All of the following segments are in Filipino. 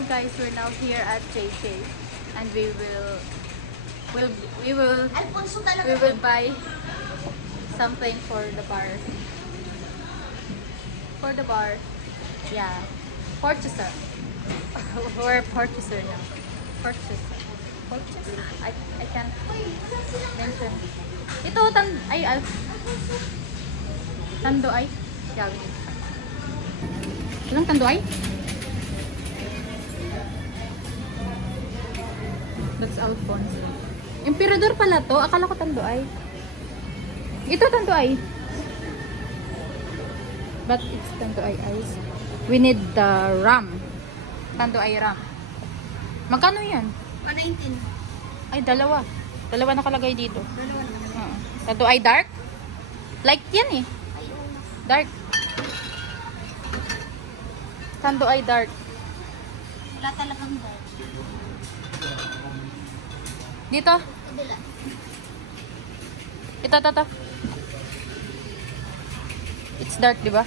Hello guys, we're now here at JK and we will buy something for the bar. For the bar. Yeah. Purchaser. We're purchaser now. Purchaser. I can't mention. Ito tandoay. Yeah. Ilang tandoay? That's Alfonso. Emperador pala to. Akala ko tandoay. Ito tandoay. But it's tandoay ice. We need the ram. Tandoay ram. Magkano yan? 119. Ay, dalawa. Dalawa nakalagay dito. Dalawa naman. Tandoay dark? Like yan eh. Dark. Tandoay dark. Wala talagang dark. Dito. Kabila. Ito. It's dark, di ba?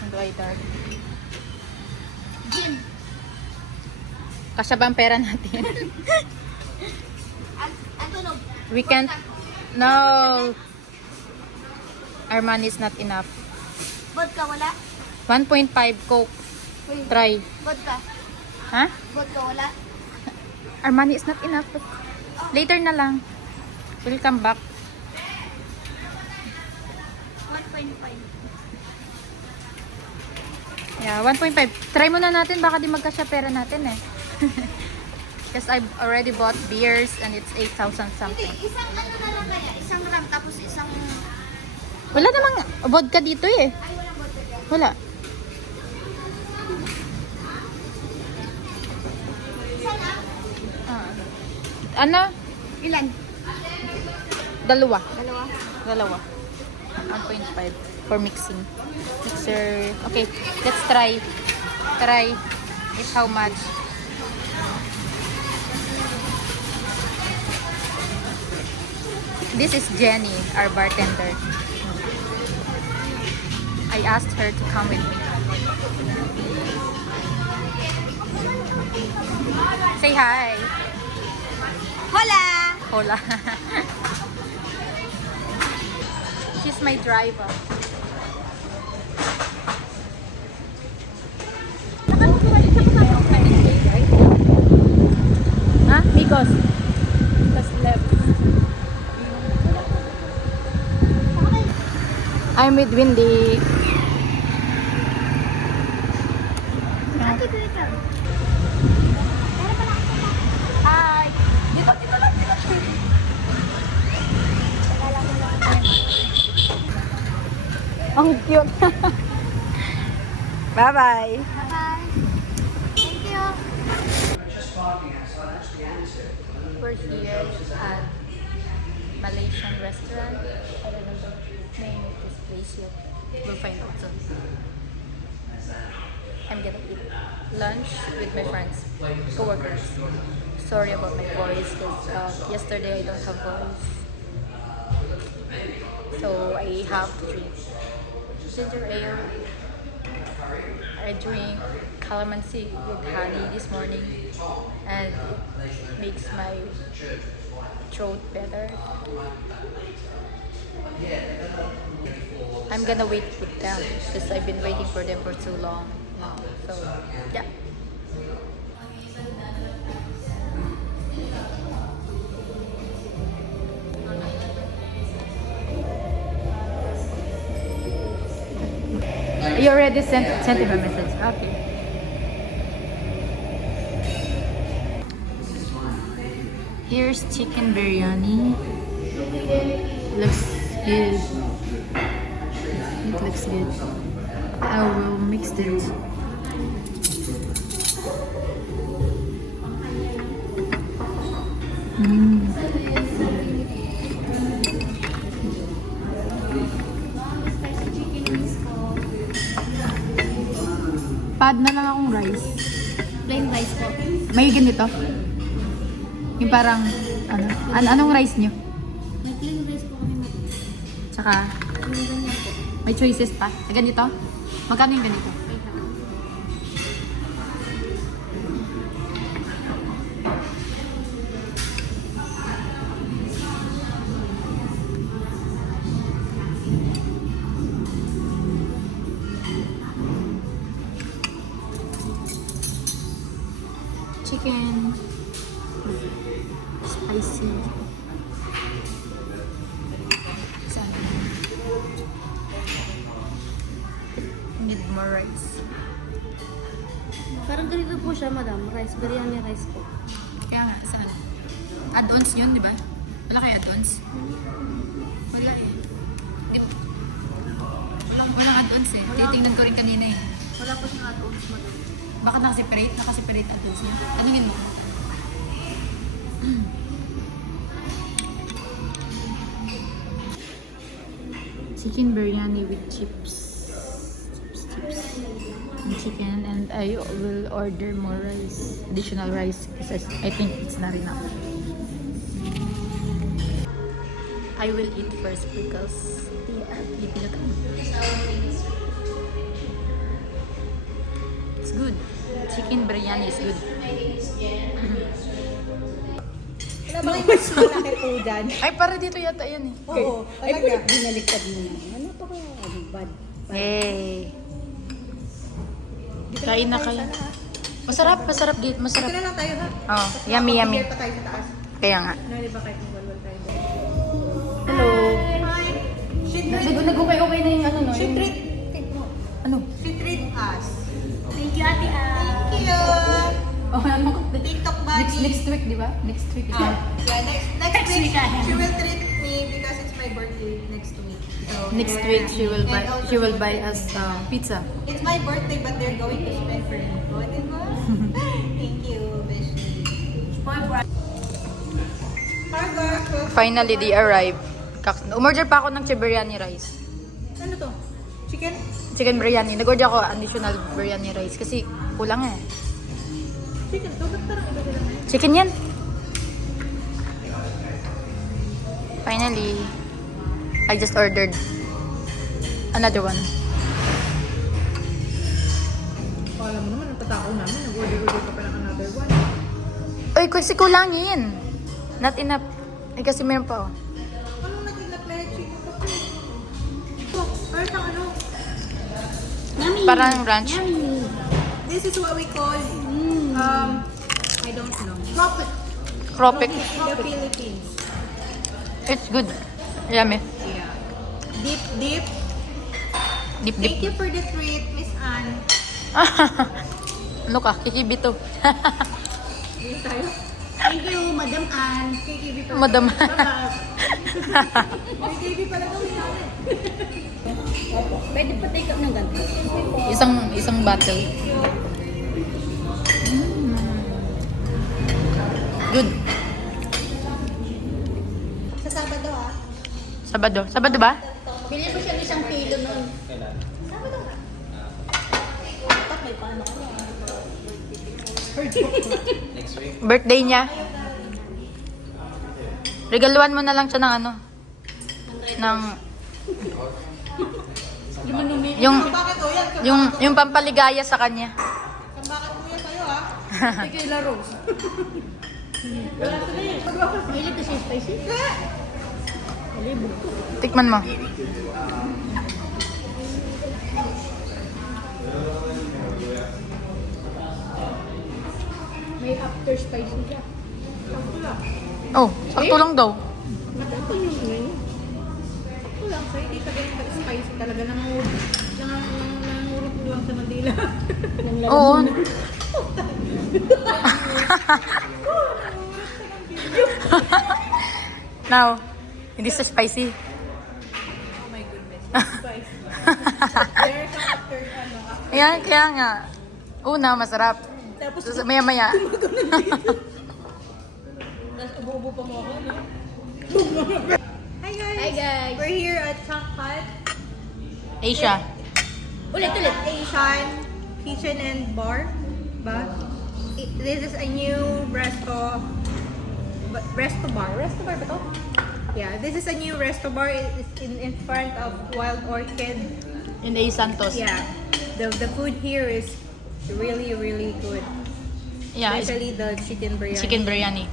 Tandoay dark. Gin. Kasya ba ang pera natin? Ang tunog. We can't. No. Our money is not enough. Vodka wala? 1.5 Coke. Try. Vodka. Ha? Vodka wala? Our money is not enough. But later na lang. We'll come back. 1.5. Yeah, 1.5. Try muna natin. Baka di magkasya pera natin eh. Because I've already bought beers and it's 8,000 something. Hindi, isang ano na lang kaya? Isang ram tapos isang... Wala namang vodka dito eh. Ay, walang vodka dyan. Wala. Isang lang? Ano? Ilan? Dalawa. Dalawa. 1.5 for mixing. Mixer. Okay, let's try. Try. Is how much? This is Jenny, our bartender. I asked her to come with me. Say hi. Hola! Hola. She's my driver. Ha? Migos. Just left. I'm with Windy. Ate, dito. Hi. Dito lang. Ang cute. Bye-bye. Bye-bye. Thank you. We're here at Malaysian restaurant. I don't know the name of this place yet. We'll find out soon. I'm gonna eat lunch with my friends, co-workers. Sorry about my voice because yesterday I don't have voice. So I have to drink ginger ale. I drink calamansi with honey this morning and it makes my throat better. I'm gonna wait with them because I've been waiting for them for too long now. So yeah. You already sent him a message. Okay. Here's chicken biryani. Looks good. It looks good. I will mix it. Pad na lang akong rice. Plain rice po. May ganito? Yung parang, anong rice nyo? May plain rice po kami. Tsaka, Yung ganyan po. may choices pa. Sa ganito? Magkano yung ganito? chicken. Spicy. Sana. Need more rice. Parang ganito po siya, madam. Rice, biryani rice po. Kaya nga, saan? Add-ons yun, di ba? Wala kayo add-ons? Wala eh. Walang add-ons eh. Titingnan ko rin kanina eh. Wala po siyang add-ons, madam. Bakit nakaseparate? Nakaseparate add-ons niya? Tanungin mo. Chicken biryani with chips. Chips. And chicken, and I will order more rice. Additional rice because I think it's not enough. I will eat first because it's good. Chicken biryani is good. Wala ba kayo mas malaki po dyan? Ay, para dito yata yan eh. Oo, talaga. Binaliktad mo na. Ano to kaya? Bad. Yay! Dito Kain na lang tayo kayo. sana, ha? Masarap dito, Dito masarap. na lang tayo ha. Oh, yummy, yummy. Papapigay pa tayo sa taas. Kaya nga. No, di ba kahit magwalwal tayo doon? Hello. Hi! She treat, Nag-okay na yung ano, no? she treat, Ano? she treat us. Thank you, Ate Thank you! Oh, ano? The TikTok buddy. Next week, di ba? Next week is Yeah, next week, week, she will treat me because it's my birthday next week. So, Next week she will and also she will buy us pizza. It's my birthday, but they're going to spend for me. Oh, diba? Thank you, Beshi. Finally, they arrived. Umorder pa ako ng biryani rice. Ano to? Chicken? Chicken biryani. Nag-order ako additional biryani rice kasi kulang eh. Chicken to? Ba't parang iba sila ngayon? Chicken yan. Finally, I just ordered another one. Alam mo naman, ang tatako namin. Nag-order-order ka pa ng another one. Uy, kasi kulangin. Not enough. Eh, kasi meron pa oh. Anong nag-inap na chicken to? Oh, parang ano? Yummy! Parang ranch. Yummy! This is what we call, I don't know. Cropet. Kropik. In the Philippines. It's good. Yummy. Yeah. Deep, deep. Deep, Thank deep. you for the treat, Miss Anne. Ano ka? Kikibito. Dito tayo. Thank you, Madam Ann. KKB pa. Madam. KKB pala kami namin. Pwede pa take up ng ganito. isang bottle. Good. Sa Sabado ah. Sabado. Sabado ba? Bili mo siya ng 1 kilo nun. Sabado nga. Dapat may paano ko ah. Birthday niya. Regaluhan mo na lang siya ng ano. Ng yung Bakit o yan? yung pampaligaya sa kanya. Bakit mo yan tayo ah? Tequila Rose. Mahilig kasi spicy. Tikman mo. May after spicy siya. Oh, sakto lang daw. Matapon yung ano yun. Ito lang sa'yo, hindi ka ganun ka-spicy talaga. Nangurot lang sa Mandila. Oo. Now, hindi sa spicy. Oh my goodness, spicy. There ka after ano, after. Kaya nga. Una, masarap. Tapos, Tapos maya-maya. tapos ubo-ubo pa mo ako, no? Hi guys! Hi, guys. We're here at Sangkat. Asia. Ulit. Asian Kitchen and Bar. Ba? This is a new resto bar. Resto bar ba to? Yeah, this is a new resto bar. It's in front of Wild Orchid. In A. Santos. Yeah, the food here is really good. Yeah, it's Especially the chicken biryani. chicken biryani.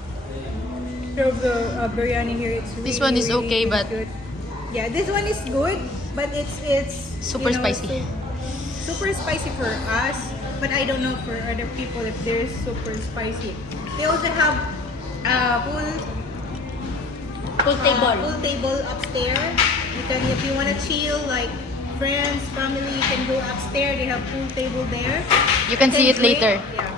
So the biryani here, it's This one is okay, but- good. Yeah, this one is good, but it's Super spicy. Super spicy for us. but I don't know for other people if they're super spicy. They also have Full table. pool table upstairs. You can, if you want to chill, like friends, family, you can go upstairs. They have pool table there. You can see it drink. later. Yeah.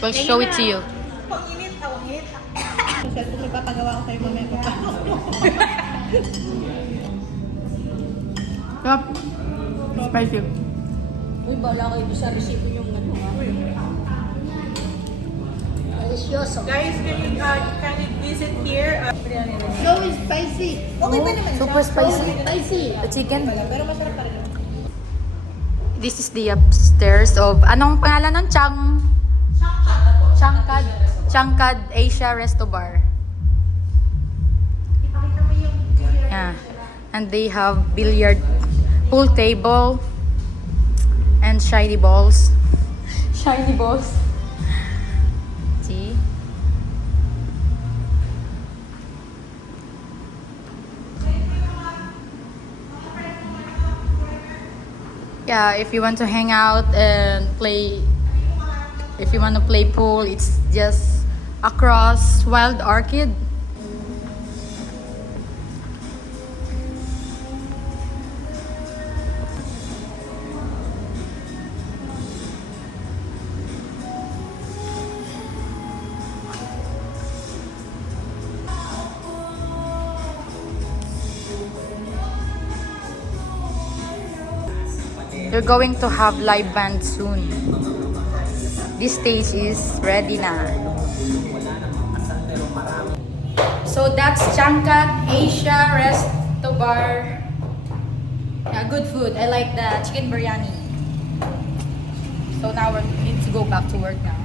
We'll show it to you. Ang init, ang init. Kasi kung may papagawa ko sa'yo mamaya papagawa mo. Top. Spicy. Uy, bala kayo sa resibo yung ano ha. Delicioso. Guys, can you visit here? So spicy. Okay pa naman siya. Super spicy. Spicy. The chicken. Pero masarap pa rin. This is the upstairs of, anong pangalan ng Changkad Asia Resto Bar. Ipakita mo yung Yeah. And they have billiard, pool table, and shiny balls. Shiny balls. See? Yeah, if you want to hang out and play, if you want to play pool, it's just across Wild Orchid. You're going to have live band soon. This stage is ready na. So that's Changkat Asia Resto Bar. Yeah, good food. I like the chicken biryani. So now we need to go back to work now.